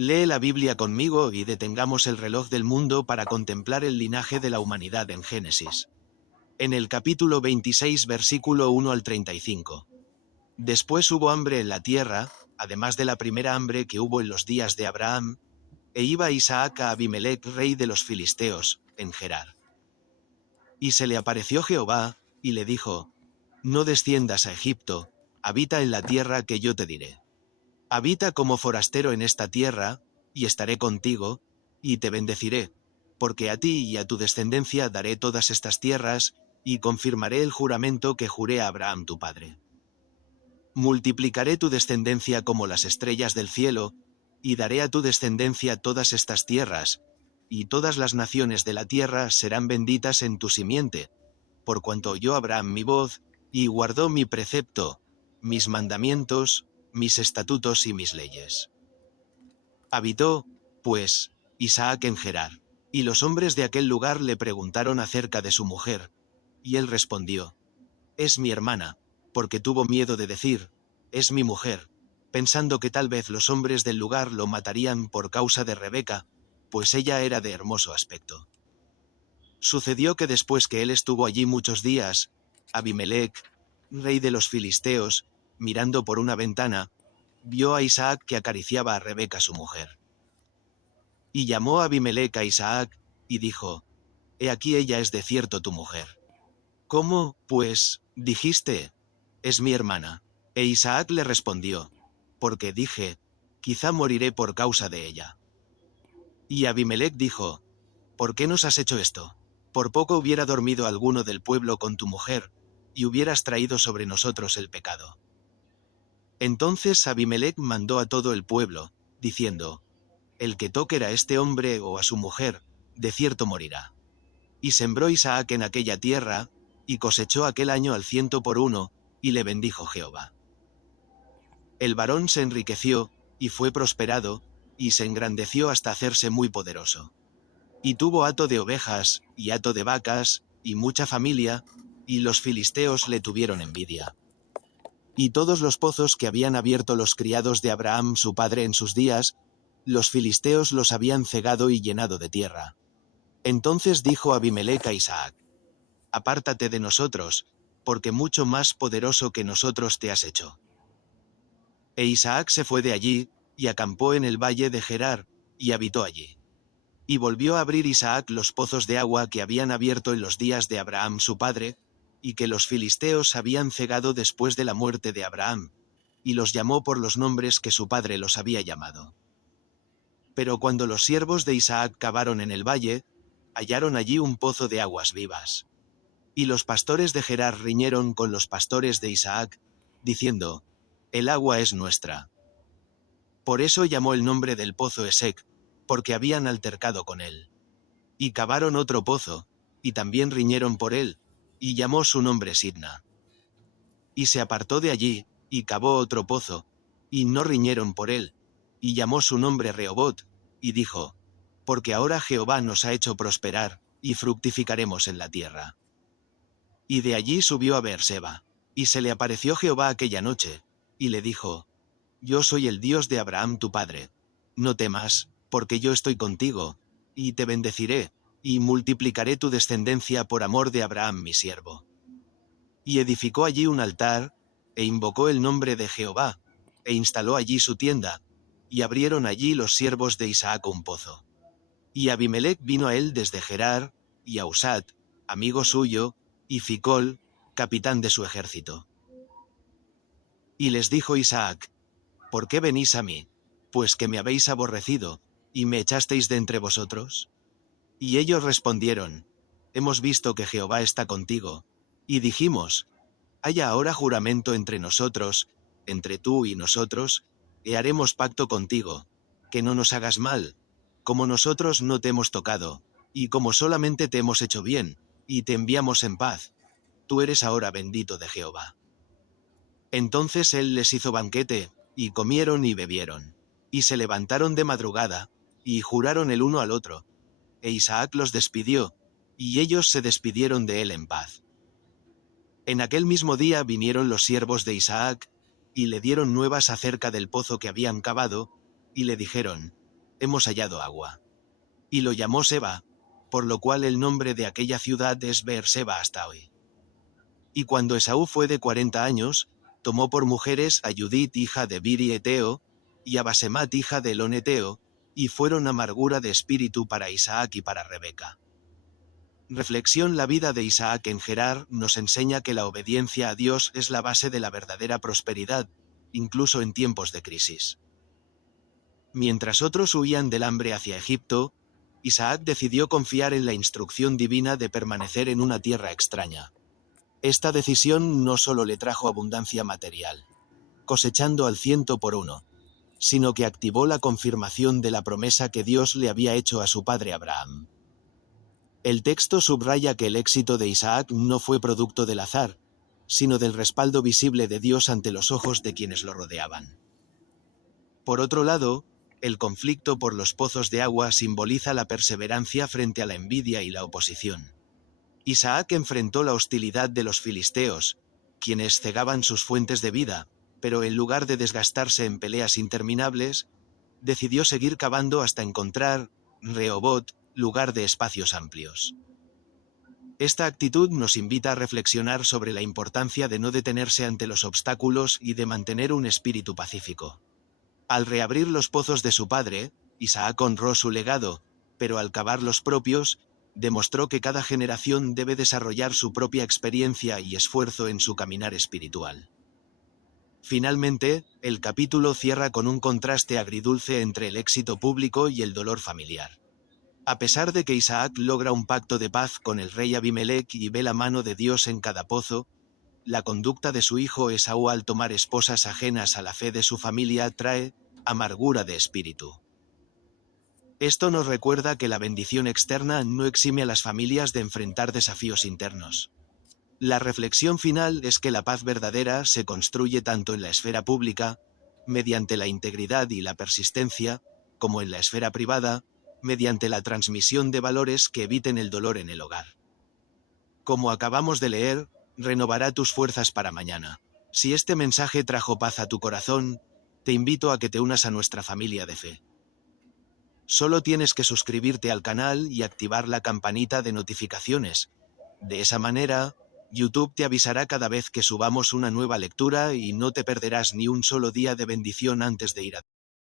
Lee la Biblia conmigo y detengamos el reloj del mundo para contemplar el linaje de la humanidad en Génesis. En el capítulo 26, versículo 1 al 35. Después hubo hambre en la tierra, además de la primera hambre que hubo en los días de Abraham, e iba Isaac a Abimelec, rey de los filisteos, en Gerar. Y se le apareció Jehová, y le dijo: No desciendas a Egipto, habita en la tierra que yo te diré. Habita como forastero en esta tierra, y estaré contigo, y te bendeciré, porque a ti y a tu descendencia daré todas estas tierras, y confirmaré el juramento que juré a Abraham tu padre. Multiplicaré tu descendencia como las estrellas del cielo, y daré a tu descendencia todas estas tierras, y todas las naciones de la tierra serán benditas en tu simiente, por cuanto oyó Abraham mi voz, y guardó mi precepto, mis mandamientos, mis estatutos y mis leyes. Habitó, pues, Isaac en Gerar, y los hombres de aquel lugar le preguntaron acerca de su mujer, y él respondió: Es mi hermana, porque tuvo miedo de decir: Es mi mujer, pensando que tal vez los hombres del lugar lo matarían por causa de Rebeca, pues ella era de hermoso aspecto. Sucedió que después que él estuvo allí muchos días, Abimelec, rey de los filisteos, mirando por una ventana, vio a Isaac que acariciaba a Rebeca su mujer. Y llamó a Abimelec a Isaac, y dijo: He aquí ella es de cierto tu mujer. ¿Cómo, pues, dijiste: Es mi hermana? E Isaac le respondió: Porque dije: Quizá moriré por causa de ella. Y Abimelec dijo: ¿Por qué nos has hecho esto? Por poco hubiera dormido alguno del pueblo con tu mujer, y hubieras traído sobre nosotros el pecado. Entonces Abimelec mandó a todo el pueblo, diciendo: El que toque a este hombre o a su mujer, de cierto morirá. Y sembró Isaac en aquella tierra, y cosechó aquel año al 100 por 1, y le bendijo Jehová. El varón se enriqueció, y fue prosperado, y se engrandeció hasta hacerse muy poderoso. Y tuvo hato de ovejas, y hato de vacas, y mucha familia, y los filisteos le tuvieron envidia. Y todos los pozos que habían abierto los criados de Abraham su padre en sus días, los filisteos los habían cegado y llenado de tierra. Entonces dijo Abimelec a Isaac: Apártate de nosotros, porque mucho más poderoso que nosotros te has hecho. E Isaac se fue de allí, y acampó en el valle de Gerar, y habitó allí. Y volvió a abrir Isaac los pozos de agua que habían abierto en los días de Abraham su padre, y que los filisteos habían cegado después de la muerte de Abraham, y los llamó por los nombres que su padre los había llamado. Pero cuando los siervos de Isaac cavaron en el valle, hallaron allí un pozo de aguas vivas. Y los pastores de Gerar riñeron con los pastores de Isaac, diciendo: El agua es nuestra. Por eso llamó el nombre del pozo Esec, porque habían altercado con él. Y cavaron otro pozo, y también riñeron por él, y llamó su nombre Sidna. Y se apartó de allí, y cavó otro pozo, y no riñeron por él, y llamó su nombre Rehobot, y dijo: Porque ahora Jehová nos ha hecho prosperar, y fructificaremos en la tierra. Y de allí subió a Beerseba, y se le apareció Jehová aquella noche, y le dijo: Yo soy el Dios de Abraham tu padre. No temas, porque yo estoy contigo, y te bendeciré, y multiplicaré tu descendencia por amor de Abraham mi siervo. Y edificó allí un altar, e invocó el nombre de Jehová, e instaló allí su tienda, y abrieron allí los siervos de Isaac un pozo. Y Abimelec vino a él desde Gerar, y a Usat, amigo suyo, y Ficol, capitán de su ejército. Y les dijo Isaac: ¿Por qué venís a mí? Pues que me habéis aborrecido, y me echasteis de entre vosotros. Y ellos respondieron: Hemos visto que Jehová está contigo. Y dijimos: Haya ahora juramento entre nosotros, entre tú y nosotros, y haremos pacto contigo, que no nos hagas mal, como nosotros no te hemos tocado, y como solamente te hemos hecho bien, y te enviamos en paz. Tú eres ahora bendito de Jehová. Entonces él les hizo banquete, y comieron y bebieron, y se levantaron de madrugada, y juraron el uno al otro, e Isaac los despidió, y ellos se despidieron de él en paz. En aquel mismo día vinieron los siervos de Isaac, y le dieron nuevas acerca del pozo que habían cavado, y le dijeron: hemos hallado agua. Y lo llamó Seba, por lo cual el nombre de aquella ciudad es Beerseba hasta hoy. Y cuando Esaú fue de 40 años, tomó por mujeres a Judith hija de Biri Eteo, y a Basemat hija de Elón Eteo, y fueron amargura de espíritu para Isaac y para Rebeca. Reflexión: la vida de Isaac en Gerar nos enseña que la obediencia a Dios es la base de la verdadera prosperidad, incluso en tiempos de crisis. Mientras otros huían del hambre hacia Egipto, Isaac decidió confiar en la instrucción divina de permanecer en una tierra extraña. Esta decisión no solo le trajo abundancia material, cosechando al 100%, sino que activó la confirmación de la promesa que Dios le había hecho a su padre Abraham. El texto subraya que el éxito de Isaac no fue producto del azar, sino del respaldo visible de Dios ante los ojos de quienes lo rodeaban. Por otro lado, el conflicto por los pozos de agua simboliza la perseverancia frente a la envidia y la oposición. Isaac enfrentó la hostilidad de los filisteos, quienes cegaban sus fuentes de vida, pero en lugar de desgastarse en peleas interminables, decidió seguir cavando hasta encontrar Rehobot, lugar de espacios amplios. Esta actitud nos invita a reflexionar sobre la importancia de no detenerse ante los obstáculos y de mantener un espíritu pacífico. Al reabrir los pozos de su padre, Isaac honró su legado, pero al cavar los propios, demostró que cada generación debe desarrollar su propia experiencia y esfuerzo en su caminar espiritual. Finalmente, el capítulo cierra con un contraste agridulce entre el éxito público y el dolor familiar. A pesar de que Isaac logra un pacto de paz con el rey Abimelech y ve la mano de Dios en cada pozo, la conducta de su hijo Esaú al tomar esposas ajenas a la fe de su familia trae amargura de espíritu. Esto nos recuerda que la bendición externa no exime a las familias de enfrentar desafíos internos. La reflexión final es que la paz verdadera se construye tanto en la esfera pública, mediante la integridad y la persistencia, como en la esfera privada, mediante la transmisión de valores que eviten el dolor en el hogar. Como acabamos de leer, renovará tus fuerzas para mañana. Si este mensaje trajo paz a tu corazón, te invito a que te unas a nuestra familia de fe. Solo tienes que suscribirte al canal y activar la campanita de notificaciones. De esa manera, YouTube te avisará cada vez que subamos una nueva lectura y no te perderás ni un solo día de bendición antes de ir a